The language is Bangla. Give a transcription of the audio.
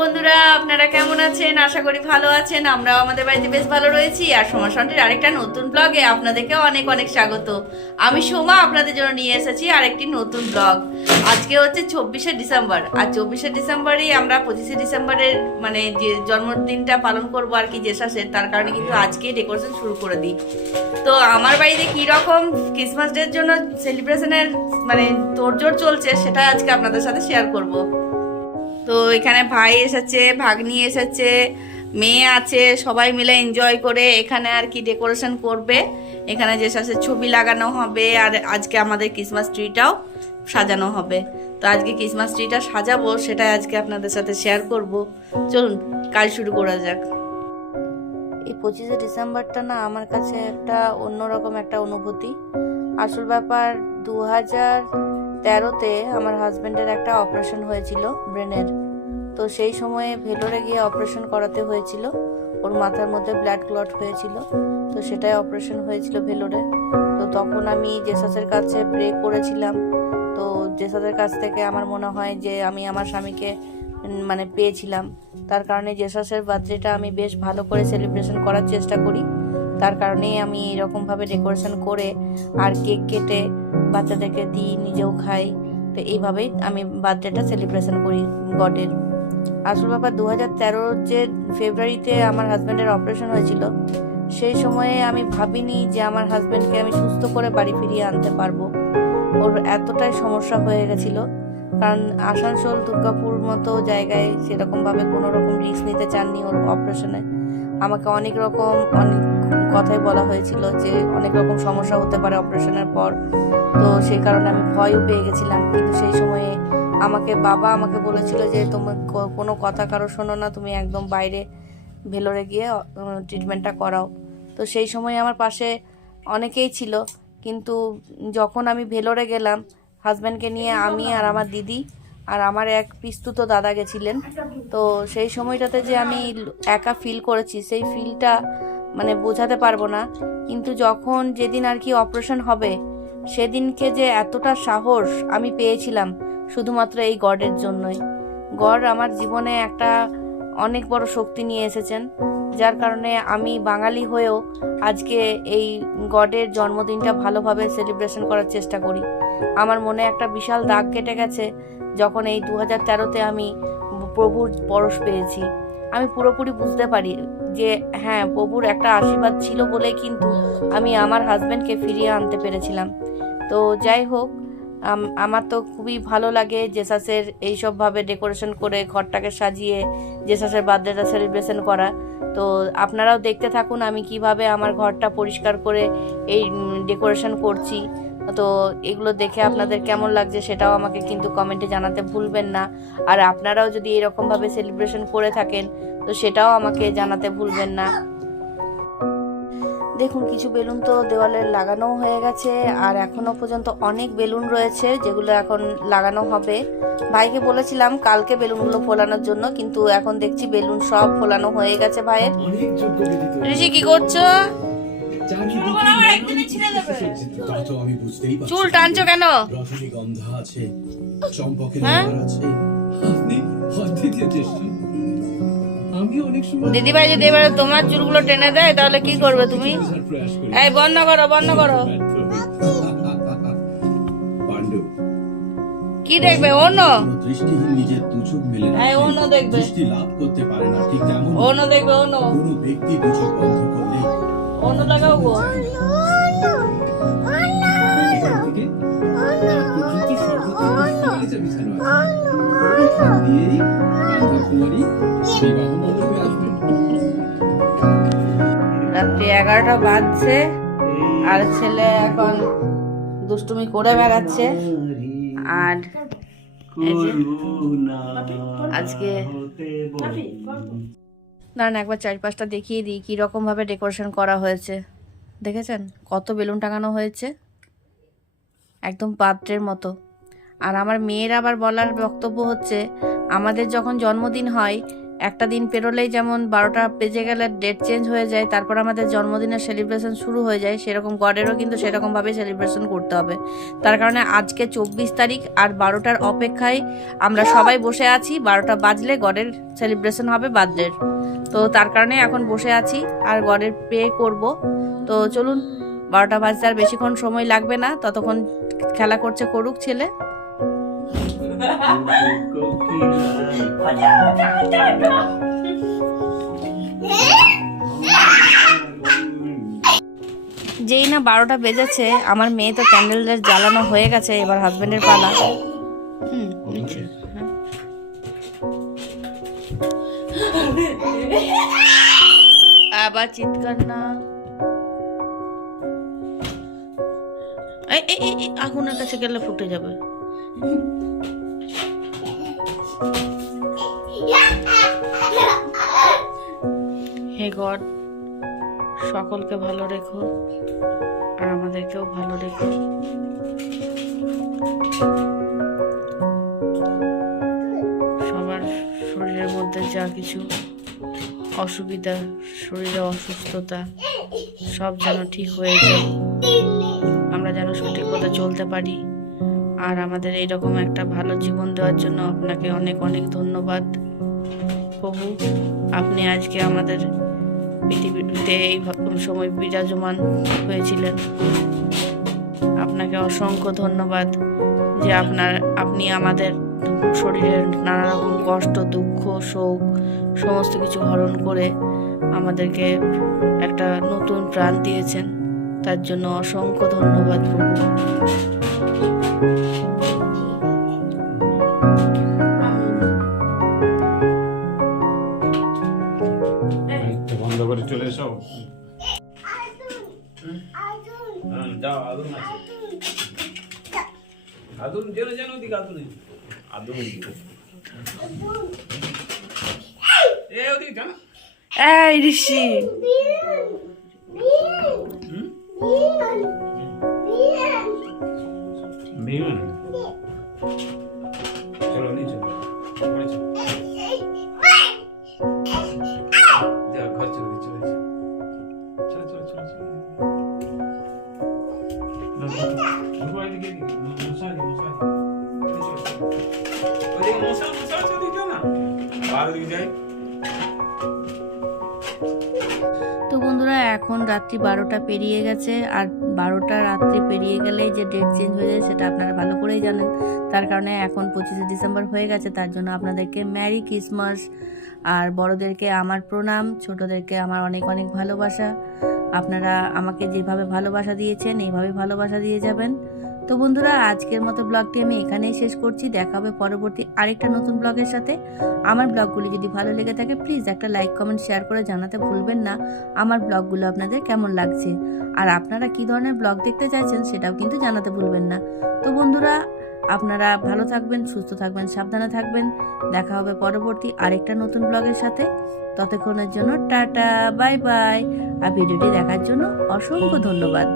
বন্ধুরা, আপনারা কেমন আছেন? আশা করি ভালো আছেন। আমরাও আমাদের বাড়িতে বেশ ভালো রয়েছি। আর সোমা সন্টের আরেকটা নতুন ব্লগে আপনাদেরকে অনেক অনেক স্বাগত। আমি সোমা আপনাদের জন্য নিয়ে এসেছি আরেকটি নতুন ব্লগ। আজকে হচ্ছে 24শে ডিসেম্বর। আর 24শে ডিসেম্বরেই আমরা 25শে ডিসেম্বরের মানে যে জন্মদিনটা পালন করবো আর কি জেসাসের, তার কারণে কিন্তু আজকেই ডেকোরেশন শুরু করে দিই। তো আমার বাড়িতে কীরকম ক্রিসমাস ডের জন্য সেলিব্রেশনের মানে তোড়জোড় চলছে সেটা আজকে আপনাদের সাথে শেয়ার করবো। তো এখানে ভাই এসেছে, ভাগ্নি এসেছে, মেয়ে আছে, সবাই মিলে এনজয় করে এখানে আর কি ডেকোরেশন করবে। এখানে জেসাসের ছবি লাগানো হবে আর আজকে আমাদের ক্রিসমাস ট্রিটাও সাজানো হবে। তো আজকে ক্রিসমাস ট্রিটা সাজাবো, সেটাই আজকে আপনাদের সাথে শেয়ার করব। চলুন কাজ শুরু করা যাক। এই 25শে ডিসেম্বরটা না আমার কাছে একটা অন্যরকম একটা অনুভূতি। আসল ব্যাপার 2013-তে আমার হাজবেন্ডের একটা অপারেশন হয়েছিল ব্রেনের। তো সেই সময়ে ভেলোরে গিয়ে অপারেশন করাতে হয়েছিল। ওর মাথার মধ্যে ব্লাড ক্লট হয়েছিল, তো সেটাই অপারেশন হয়েছিল ভেলোরে। তো তখন আমি জেসাসের কাছে প্রে করেছিলাম। তো জেসাসের কাছ থেকে আমার মনে হয় যে আমি আমার স্বামীকে মানে পেয়েছিলাম। তার কারণে জেসাসের বার্থডেটা আমি বেশ ভালো করে সেলিব্রেশন করার চেষ্টা করি। তার কারণেই আমি এরকমভাবে ডেকোরেশন করে আর কেক কেটে বাচ্চাদেরকে দিই, নিজেও খাই। তো এইভাবেই আমি বার্থডেটা সেলিব্রেশন করি গডের। আসল ব্যাপার 2013 যে ফেব্রুয়ারিতে আমার হাজব্যান্ডের অপারেশন হয়েছিল, সেই সময়ে আমি ভাবিনি যে আমার হাজব্যান্ডকে আমি সুস্থ করে বাড়ি ফিরিয়ে আনতে পারবো। ওর এতটাই সমস্যা হয়ে গেছিলো, কারণ আসানসোল দুর্গাপুর মতো জায়গায় সেরকমভাবে কোনো রকম রিস্ক নিতে চাননি ওর অপারেশনে। আমাকে অনেক কথাই বলা হয়েছিল যে অনেক রকম সমস্যা হতে পারে অপারেশনের পর। তো সেই কারণে আমি ভয়ও পেয়ে গেছিলাম। কিন্তু সেই সময়ে বাবা আমাকে বলেছিল যে তুমি কোনো কথা কারো শোনো না, তুমি একদম বাইরে ভেলোরে গিয়ে ট্রিটমেন্টটা করাও। তো সেই সময় আমার পাশে অনেকেই ছিল, কিন্তু যখন আমি ভেলোরে গেলাম হাজব্যান্ডকে নিয়ে, আমি আর আমার দিদি আর আমার এক পিস্তুত দাদা গেছিলেন। তো সেই সময়টাতে যে আমি একা ফিল করেছি, সেই ফিলটা মানে বোঝাতে পারবো না। কিন্তু যখন যেদিন আর কি অপারেশন হবে, সেদিনকে যে এতটা সাহস আমি পেয়েছিলাম শুধুমাত্র এই গডের জন্যই। গড আমার জীবনে একটা অনেক বড় শক্তি নিয়ে এসেছেন, যার কারণে আমি বাঙালি হয়েও আজকে এই গডের জন্মদিনটা ভালোভাবে সেলিব্রেশন করার চেষ্টা করি। আমার মনে একটা বিশাল দাগ কেটে গেছে যখন এই 2013-তে আমি প্রভুর পরশ পেয়েছি। আমি পুরোপুরি বুঝতে পারি যে হ্যাঁ, প্রভুর একটা আশীর্বাদ ছিল বলেই কিন্তু আমি আমার হাজব্যান্ডকে ফিরিয়ে আনতে পেরেছিলাম। তো যাই হোক, আমার তো খুবই ভালো লাগে জেসাসের এইসবভাবে ডেকোরেশন করে ঘরটাকে সাজিয়ে জেসাসের বার্থডেটা সেলিব্রেশন করা। তো আপনারাও দেখতে থাকুন আমি কিভাবে আমার ঘরটা পরিষ্কার করে এই ডেকোরেশন করছি। তো এগুলো দেখে আপনাদের কেমন লাগছে সেটাও আমাকে কিন্তু কমেন্টে জানাতে ভুলবেন না। আর আপনারাও যদি এরকমভাবে সেলিব্রেশন করে থাকেন তো সেটাও আমাকে জানাতে ভুলবেন না। দেখুন, কিছু বেলুন তো দেওয়ালে লাগানো হয়ে গেছে, আর এখনো পর্যন্ত অনেক বেলুন রয়েছে যেগুলো এখন লাগানো হবে। ভাইকে বলেছিলাম কালকে বেলুনগুলো ফোলানোর জন্য, কিন্তু এখন দেখছি বেলুন সব ফোলানো হয়ে গেছে ভাইয়ের। ঋষি কি করছো? চুল টানছো কেন? হ্যাঁ, দিদি ভাই যদি এবারে তোমার চুলগুলো টেনে দেয় তাহলে কি করবে তুমি? এই বন্ধ করো, বন্ধ করো। কি দেখবে? অন্য অন্য দেখবে, অন্য দেখবে, অন্য অন্য লাগাও গো। রাত্রি 11টা বাজছে আর ছেলে এখন দুষ্টুমি করে বেড়াচ্ছে। আর আজকে না একবার চারপাশটা দেখিয়ে দিই কি রকম ভাবে ডেকোরেশন করা হয়েছে। দেখেছেন কত বেলুন টাঙানো হয়েছে, একদম বার্থডের মতো। আর আমার মেয়ের আবার বলার বক্তব্য হচ্ছে, আমাদের যখন জন্মদিন হয় একটা দিন পেরোলেই যেমন 12টা বেজে গেলে ডেট চেঞ্জ হয়ে যায়, তারপর আমাদের জন্মদিনের সেলিব্রেশন শুরু হয়ে যায়, সেরকম গডেরও কিন্তু সেরকমভাবে সেলিব্রেশন করতে হবে। তার কারণে আজকে 24 তারিখ আর 12টার অপেক্ষায় আমরা সবাই বসে আছি। 12টা বাজলে গডের সেলিব্রেশন হবে বার্থডের। তো তার কারণে এখন বসে আছি আর গডের পে করব। তো চলুন, 12টা বাজতে আর বেশিক্ষণ সময় লাগবে না, ততক্ষণ খেলা করছে করুক ছেলে। যেই না 12টা বেজেছে, আমার মেয়ে তো ক্যান্ডেলের জ্বালানো হয়ে গেছে, এবার হাজবেন্ডের পালা। আবার চিৎকার না, আগুনের কাছে গেলে ফুটে যাবে। হে গড, সকলকে ভালো রেখো আর আমাদেরকেও ভালো রেখো। সবার শরীরের মধ্যে যা কিছু অসুবিধা, শরীরে অসুস্থতা, সব যেন ঠিক হয়ে যায়, আমরা যেন সঠিক পথে চলতে পারি। আর আমাদের এইরকম একটা ভালো জীবন দেওয়ার জন্য আপনাকে অনেক অনেক ধন্যবাদ প্রভু। আপনি আজকে আমাদের পৃথিবীতে এই সময় বিরাজমান হয়েছিলেন। আপনাকে অসংখ্য ধন্যবাদ যে আপনি আমাদের শরীরের নানা রকম কষ্ট, দুঃখ, শোক সমস্ত কিছু হরণ করে আমাদেরকে একটা নতুন প্রাণ দিয়েছেন। তার জন্য অসংখ্য ধন্যবাদ প্রভু। বন্ধ করে চলে এসো। যাও, আদুন আছে। আদুন যেন যেন ওদিকে আদুন আদুন ওদিকে জানা। এই ঋষি, বিমান চলো নিচে যাও, ঘর চলে চলে চলো চলো চলো চলো। এদিকে মশারি মশারি ওদিকে মশা মশা চলে যাও না, আর ওদিকে যাই। তো বন্ধুরা, এখন রাত্রি 12টা পেরিয়ে গেছে, আর 12টা রাত্রি পেরিয়ে গেলেই যে ডেট চেঞ্জ হয়ে যায় সেটা আপনারা ভালো করেই জানেন। তার কারণে এখন 25শে ডিসেম্বর হয়ে গেছে, তার জন্য আপনাদেরকে ম্যারি ক্রিসমাস। আর বড়দেরকে আমার প্রণাম, ছোটদেরকে আমার অনেক অনেক ভালোবাসা। আপনারা আমাকে যেভাবে ভালোবাসা দিয়েছেন এইভাবে ভালোবাসা দিয়ে যাবেন। তো বন্ধুরা, আজকের মতো ব্লগটি আমি এখানেই শেষ করছি। দেখা হবে পরবর্তী আরেকটা নতুন ব্লগের সাথে। আমার ব্লগগুলি যদি ভালো লেগে থাকে প্লিজ একটা লাইক, কমেন্ট, শেয়ার করে জানাতে ভুলবেন না আমার ব্লগগুলো আপনাদের কেমন লাগছে। আর আপনারা কি ধরনের ব্লগ দেখতে চাইছেন সেটাও কিন্তু জানাতে ভুলবেন না। তো বন্ধুরা, আপনারা ভালো থাকবেন, সুস্থ থাকবেন, সাবধানে থাকবেন। দেখা হবে পরবর্তী আরেকটা নতুন ব্লগের সাথে। ততক্ষণের জন্য টাটা, বাই বাই। আর ভিডিওটি দেখার জন্য অসংখ্য ধন্যবাদ।